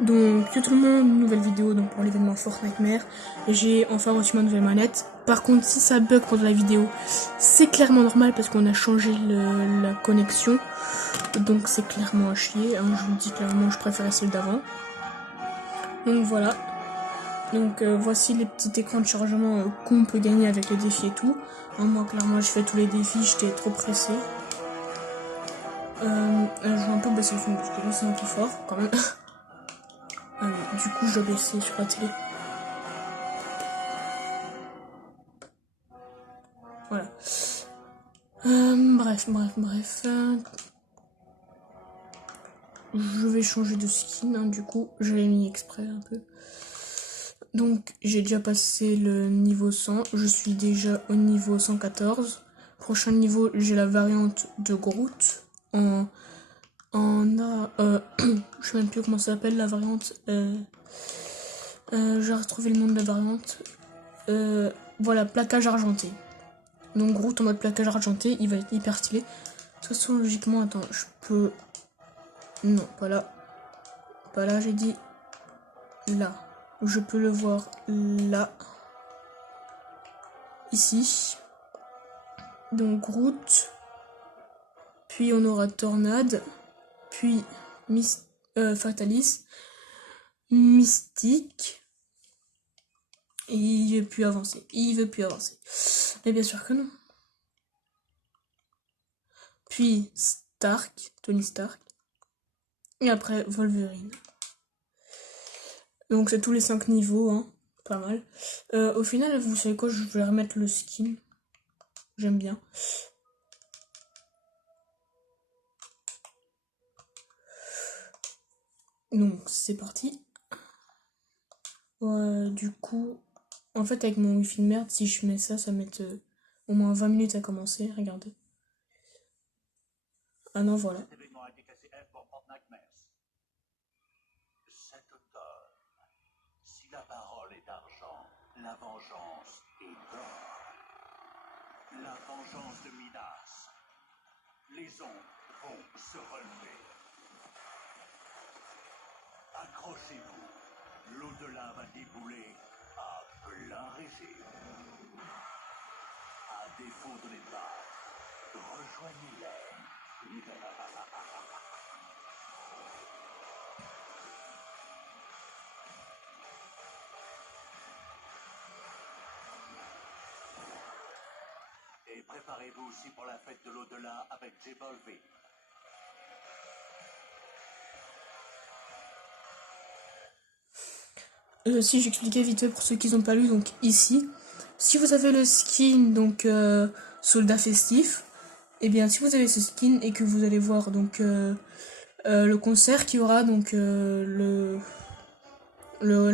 Donc, yo tout le monde, nouvelle vidéo donc pour l'événement Fortnitemaire. J'ai enfin reçu ma nouvelle manette. Par contre, si ça bug pendant la vidéo, c'est clairement normal parce qu'on a changé la connexion. Donc c'est clairement à chier, hein. Je vous le dis clairement, je préférais celle d'avant. Donc voilà. Donc voici les petits écrans de chargement qu'on peut gagner avec les défis et tout. Hein, moi clairement je fais tous les défis, j'étais trop pressé. Je vais un peu baisser le son parce que là c'est un peu fort quand même. Allez, du coup je dois baisser sur la télé. Voilà. Bref. Je vais changer de skin, hein, du coup, je l'ai mis exprès un peu. Donc, j'ai déjà passé le niveau 100, je suis déjà au niveau 114. Prochain niveau, j'ai la variante de Groot. Je sais même plus comment ça s'appelle la variante. J'ai retrouvé le nom de la variante. Voilà, plaquage argenté. Donc Groot en mode plaquage argenté, il va être hyper stylé. De toute façon, logiquement, attends, je peux... Non, pas là. Pas là, j'ai dit. Là. Je peux le voir là. Ici. Donc Groot. Puis on aura Tornade. Puis Fatalis. Mystique. Et il veut plus avancer. Mais bien sûr que non. Puis Stark. Tony Stark. Et après Wolverine. Donc c'est tous les 5 niveaux, hein. Pas mal. Au final, vous savez quoi, je vais remettre le skin. J'aime bien. Donc c'est parti. Du coup, en fait avec mon wifi de merde, si je mets ça, ça met au moins 20 minutes à commencer. Regardez. Ah non, voilà. Cet automne, si la parole est d'argent, la vengeance est d'or. La vengeance de Midas. Les ombres vont se relever. Accrochez-vous, l'au-delà va débouler à plein régime. À défaut de les battre, rejoignez-les. Et préparez-vous aussi pour la fête de l'au-delà avec J-Balvin. Si j'expliquais vite fait pour ceux qui n'ont pas lu, donc ici, si vous avez le skin, donc soldat festif, et bien si vous avez ce skin et que vous allez voir donc le concert qui aura donc la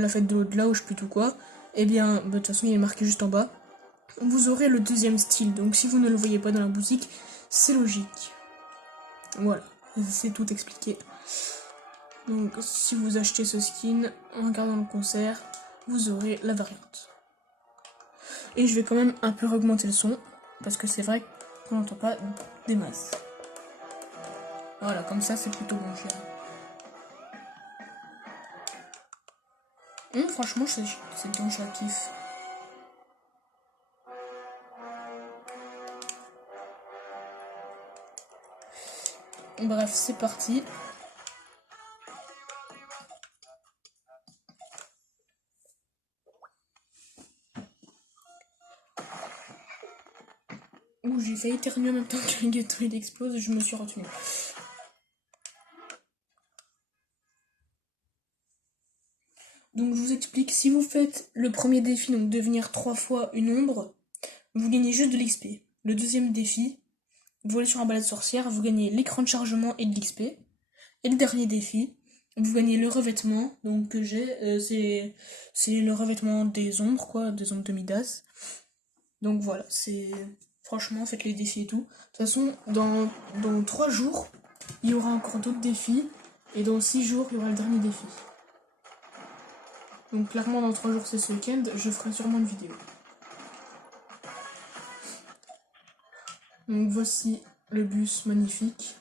fête de l'au-delà ou je sais plus tout quoi, et bien de toute façon il est marqué juste en bas. Vous aurez le deuxième style, donc si vous ne le voyez pas dans la boutique, c'est logique. Voilà, c'est tout expliqué. Donc si vous achetez ce skin en regardant le concert, vous aurez la variante. Et je vais quand même un peu augmenter le son, parce que c'est vrai qu'on n'entend pas des masses. Voilà, comme ça c'est plutôt bon, je dirais. Franchement, c'est bien, je la kiffe. Bref, c'est parti. Ouh, j'ai failli éternuer en même temps que le gâteau il explose, je me suis retenue. Donc je vous explique, si vous faites le premier défi, donc devenir 3 fois une ombre, vous gagnez juste de l'XP. Le deuxième défi, voler sur un balai de sorcière, vous gagnez l'écran de chargement et de l'XP. Et le dernier défi, vous gagnez le revêtement, donc que j'ai, c'est le revêtement des ombres, quoi, des ombres de Midas. Donc voilà, c'est... Franchement, faites les défis et tout. De toute façon, dans 3 jours, il y aura encore d'autres défis. Et dans 6 jours, il y aura le dernier défi. Donc clairement, dans 3 jours, c'est ce week-end, je ferai sûrement une vidéo. Donc voici le bus magnifique.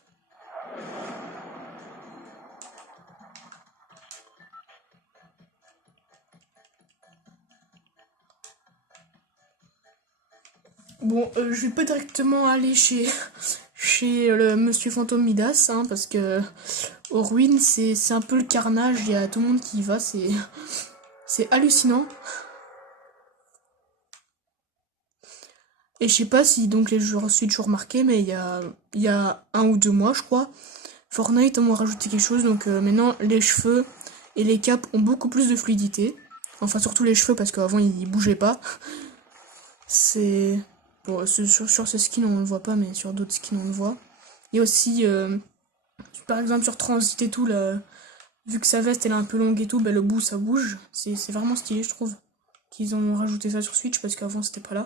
Bon, je vais pas directement aller chez le Monsieur Fantôme Midas, hein, parce que aux ruines, c'est un peu le carnage, il y a tout le monde qui y va, c'est hallucinant. Et je sais pas si donc les joueurs suite toujours remarqué, mais il y a 1 ou 2 mois, je crois, Fortnite ont rajouté quelque chose, donc maintenant les cheveux et les capes ont beaucoup plus de fluidité. Enfin, surtout les cheveux, parce qu'avant ils bougeaient pas. C'est. Bon, sur ce skin on le voit pas, mais sur d'autres skins on le voit. Il y a aussi, par exemple, sur Transit et tout, là, vu que sa veste elle est un peu longue et tout, bah, le bout ça bouge. C'est vraiment stylé, je trouve, qu'ils ont rajouté ça sur Switch, parce qu'avant c'était pas là.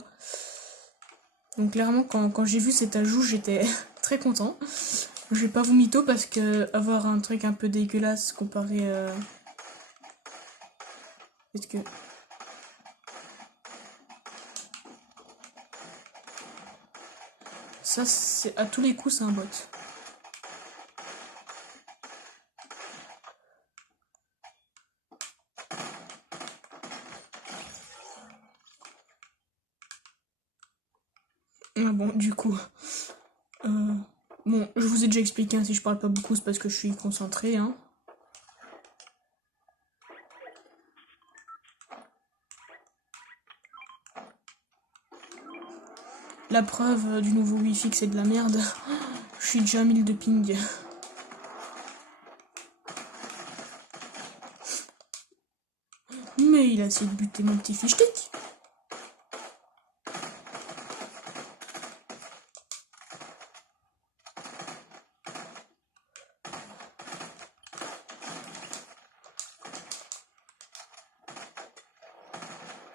Donc clairement, quand j'ai vu cet ajout, j'étais très content. Je vais pas vous mytho parce que avoir un truc un peu dégueulasse comparé est-ce que... Ça, c'est à tous les coups, c'est un bot. Ah bon, du coup... Bon, je vous ai déjà expliqué, hein, si je parle pas beaucoup, c'est parce que je suis concentré, hein. La preuve du nouveau Wi-Fi que c'est de la merde. Je suis déjà à 1000 de ping. Mais il a essayé de buter mon petit fichtek.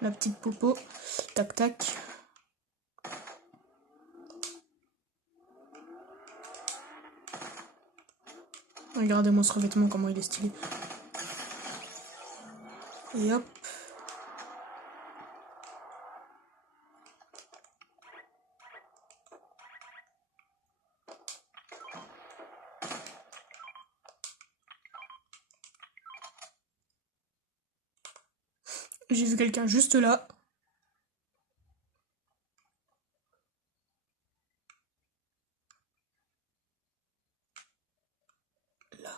La petite popo. Tac tac. Regardez-moi ce revêtement, comment il est stylé. Et hop. J'ai vu quelqu'un juste là. Là.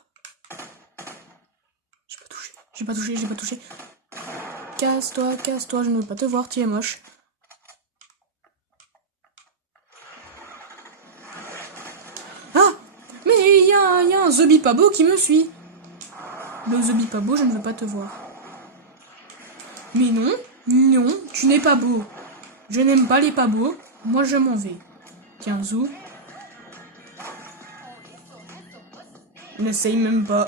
J'ai pas touché. J'ai pas touché, j'ai pas touché. Casse-toi, je ne veux pas te voir, tu es moche. Ah! Mais il y a un zombie pas beau qui me suit. Le zombie pas beau, je ne veux pas te voir. Mais non, non, tu n'es pas beau. Je n'aime pas les pas beaux. Moi, je m'en vais. Tiens, Zou. N'essaye même pas.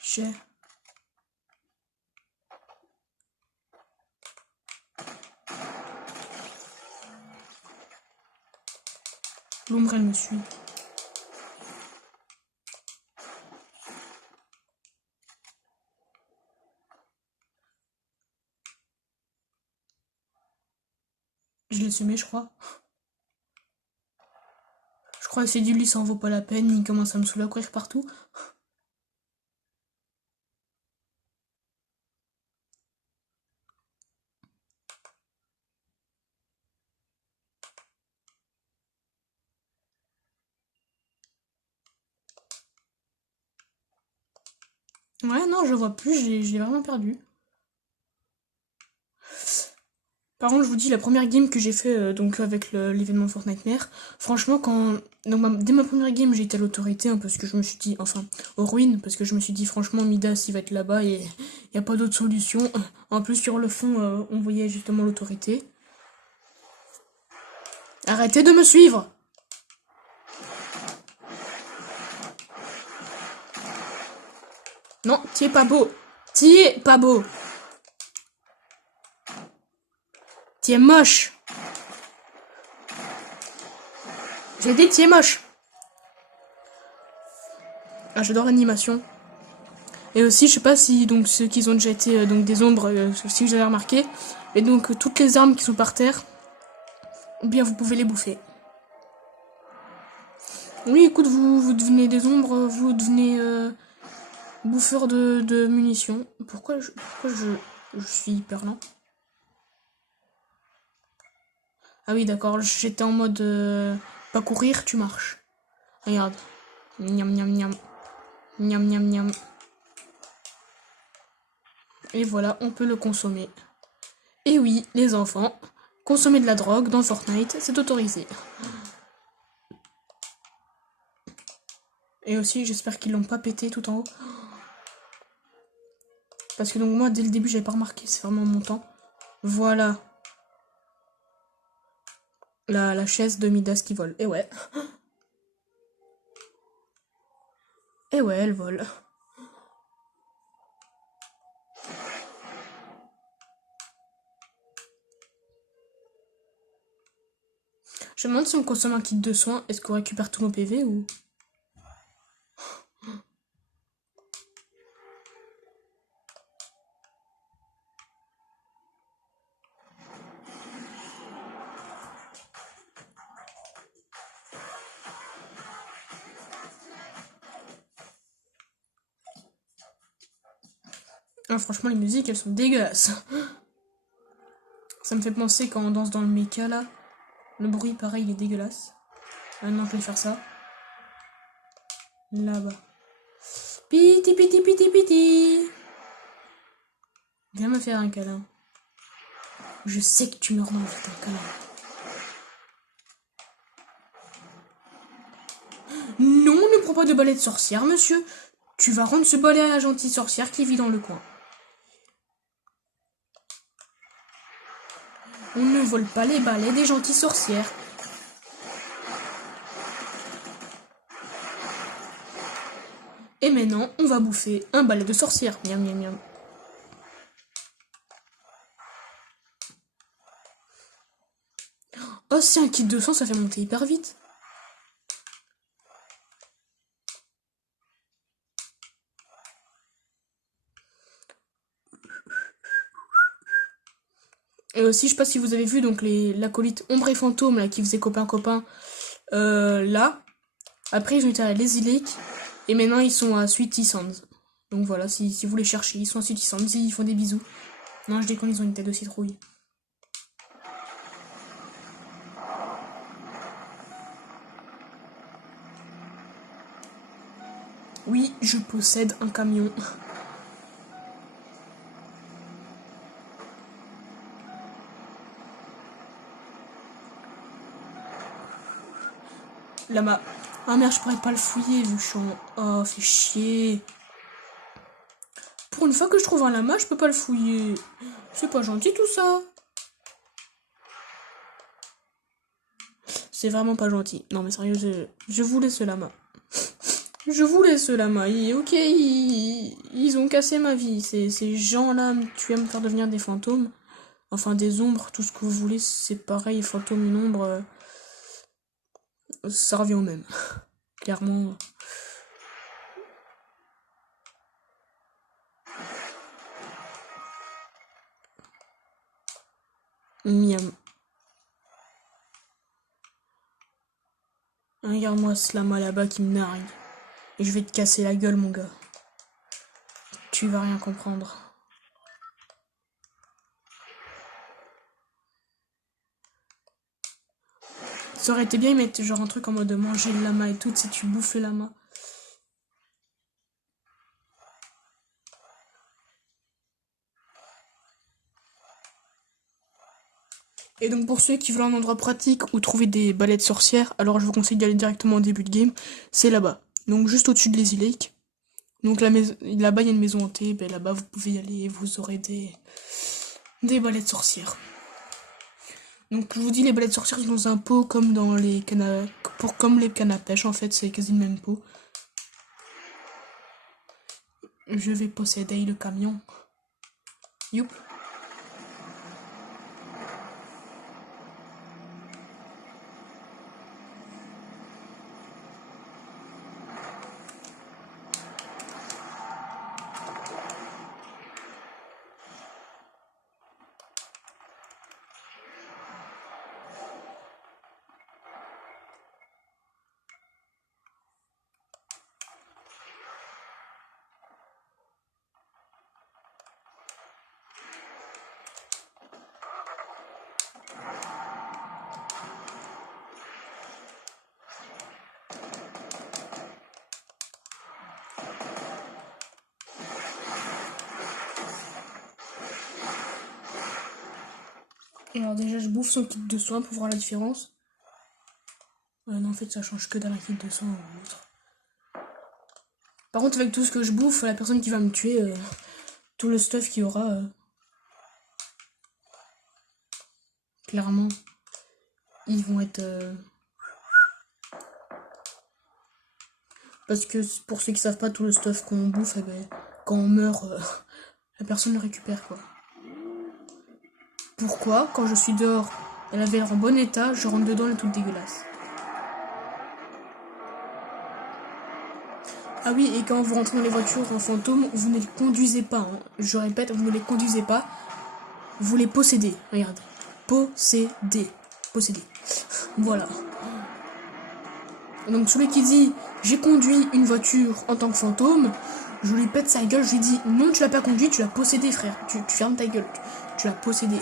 J'ai. L'ombre, elle me suit. Je l'ai semé, je crois. Je crois que c'est du lit, ça en vaut pas la peine. Il commence à me saouler à courir partout. Ouais, non, je vois plus, je l'ai vraiment perdu. Par contre, je vous dis, la première game que j'ai fait donc avec l'événement Fortnite Mare, franchement, dès ma première game, j'ai été à l'autorité, hein, parce que je me suis dit, enfin, aux ruines, parce que je me suis dit, franchement, Midas, il va être là-bas et il n'y a pas d'autre solution. En plus, sur le fond, on voyait justement l'autorité. Arrêtez de me suivre! Non, tu es pas beau. Tu es pas beau. Tu es moche. J'ai dit tu es moche. Ah, j'adore l'animation. Et aussi, je sais pas si donc ceux qui ont déjà été donc des ombres, si vous avez remarqué, et donc toutes les armes qui sont par terre, ou bien vous pouvez les bouffer. Oui, écoute, vous devenez des ombres, vous devenez Bouffeur de munitions. Pourquoi je suis hyper lent? Ah oui, d'accord, j'étais en mode pas courir, tu marches. Regarde. Miam, miam, miam. Miam, miam, miam. Et voilà, on peut le consommer. Et oui, les enfants, consommer de la drogue dans Fortnite, c'est autorisé. Et aussi, j'espère qu'ils l'ont pas pété tout en haut. Parce que donc moi, dès le début, j'avais pas remarqué, c'est vraiment mon temps. Voilà. La chaise de Midas qui vole. Et ouais. Et ouais, elle vole. Je me demande si on consomme un kit de soins, est-ce qu'on récupère tous nos PV ou... Ah, franchement, les musiques, elles sont dégueulasses. Ça me fait penser quand on danse dans le méca, là. Le bruit, pareil, il est dégueulasse. Maintenant, je vais faire ça. Là-bas. Piti, piti, piti, piti. Viens me faire un câlin. Je sais que tu meurs d'envie d'un câlin. Non, ne prends pas de balai de sorcière, monsieur. Tu vas rendre ce balai à la gentille sorcière qui vit dans le coin. On ne vole pas les balais des gentilles sorcières. Et maintenant, on va bouffer un balai de sorcière. Miam, miam, miam. Oh, c'est un kit de sang, ça fait monter hyper vite. Et aussi, je sais pas si vous avez vu, donc l'acolyte ombre et fantôme là, qui faisait copain-copain là. Après, ils ont été à Lazy Lake. Et maintenant, ils sont à Sweetie Sands. Donc voilà, si vous les cherchez, ils sont à Sweetie Sands. Ils font des bisous. Non, je déconne, ils ont une tête de citrouille. Oui, je possède un camion. Lama. Ah merde, je pourrais pas le fouiller vu que je suis en... Oh, fait chier. Pour une fois que je trouve un lama, je peux pas le fouiller. C'est pas gentil tout ça. C'est vraiment pas gentil. Non mais sérieux, je voulais ce lama. Je voulais ce lama. Ok, ils ont cassé ma vie. Ces gens-là, tu aimes me faire devenir des fantômes. Enfin, des ombres, tout ce que vous voulez, c'est pareil. Fantôme, une ombre, ça revient au même. Clairement. Miam. Regarde-moi ce lama là-bas qui me nargue. Et je vais te casser la gueule, mon gars. Tu vas rien comprendre. Ça aurait été bien, ils mettent genre un truc en mode de manger le lama et tout, si tu bouffes le lama. Et donc pour ceux qui veulent un endroit pratique où trouver des balais de sorcières, alors je vous conseille d'y aller directement au début de game, c'est là-bas. Donc juste au-dessus de Lazy Lake. Donc là-bas il y a une maison hantée, ben là-bas vous pouvez y aller et vous aurez des balais de sorcières. Donc je vous dis les balais de sorcières sont dans un pot comme dans les comme les cannes à pêche en fait, c'est quasi le même pot. Je vais posséder le camion. Youp. Alors déjà, je bouffe son kit de soins pour voir la différence. Non, en fait, ça change que d'un kit de soins ou l'autre. Par contre, avec tout ce que je bouffe, la personne qui va me tuer, tout le stuff qu'il y aura, clairement, ils vont être... Parce que pour ceux qui savent pas, tout le stuff qu'on bouffe, eh ben, quand on meurt, la personne le récupère, quoi. Pourquoi, quand je suis dehors et la veille en bon état, je rentre dedans, elle est toute dégueulasse. Ah oui, et quand vous rentrez dans les voitures en fantôme, vous ne les conduisez pas. Hein. Je répète, vous ne les conduisez pas. Vous les possédez. Regarde. Posséder. Posséder. Voilà. Donc celui qui dit j'ai conduit une voiture en tant que fantôme, je lui pète sa gueule, je lui dis non, tu l'as pas conduit, tu l'as possédé, frère. Tu fermes ta gueule. Tu l'as possédé.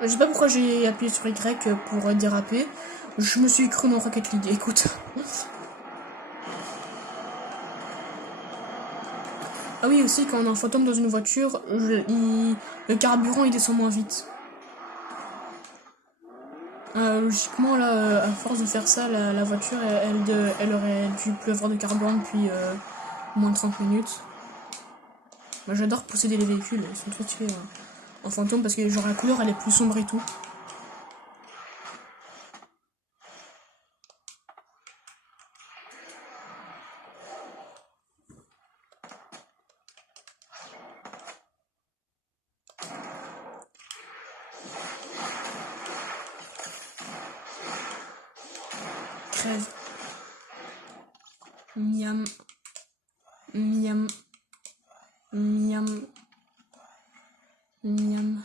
Je sais pas pourquoi j'ai appuyé sur Y pour déraper. Je me suis cru dans Rocket League, écoute. Ah oui, aussi, quand on est un fantôme dans une voiture, le carburant il descend moins vite. Logiquement, là, à force de faire ça, la voiture, elle aurait dû plus avoir de carburant depuis moins de 30 minutes. Moi, j'adore posséder les véhicules, ils sont trop stylés en fantôme parce que genre la couleur elle est plus sombre et tout. Crève. Miam. Miam. Miam. Miam.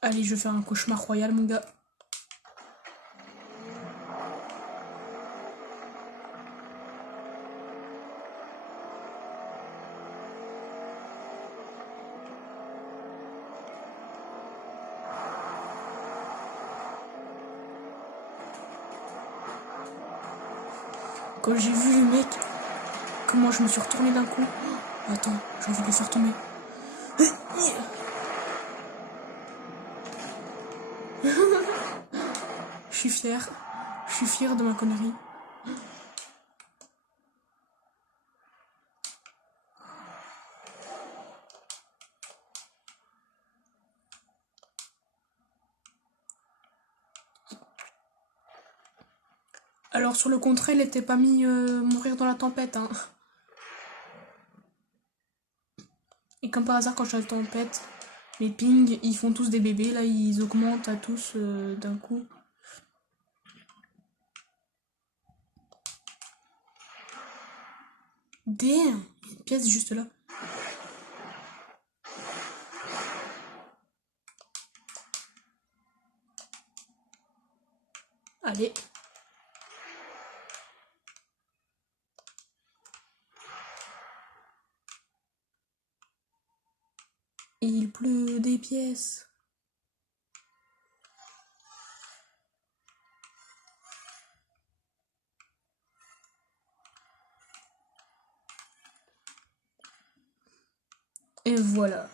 Allez, je vais faire un cauchemar royal, mon gars. Quand j'ai vu le mec, comment je me suis retourné d'un coup. Oh, attends, j'ai envie de le faire tomber. Je suis fière. Je suis fière de ma connerie. Alors sur le contrat, il était pas mis mourir dans la tempête. Hein. Et comme par hasard, quand je suis à la tempête, les pings, ils font tous des bébés. Là, ils augmentent à tous d'un coup. Damn, il y a une pièce juste là. Allez. Il pleut des pièces. Et voilà.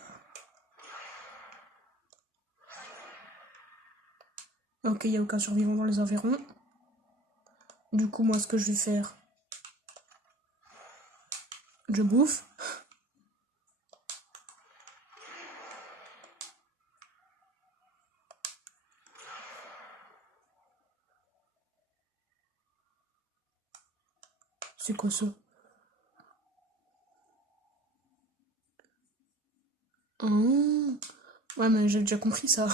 Ok, il n'y a aucun survivant dans les environs. Du coup, moi, ce que je vais faire, je bouffe. C'est quoi ça? Ouais, mais j'ai déjà compris ça.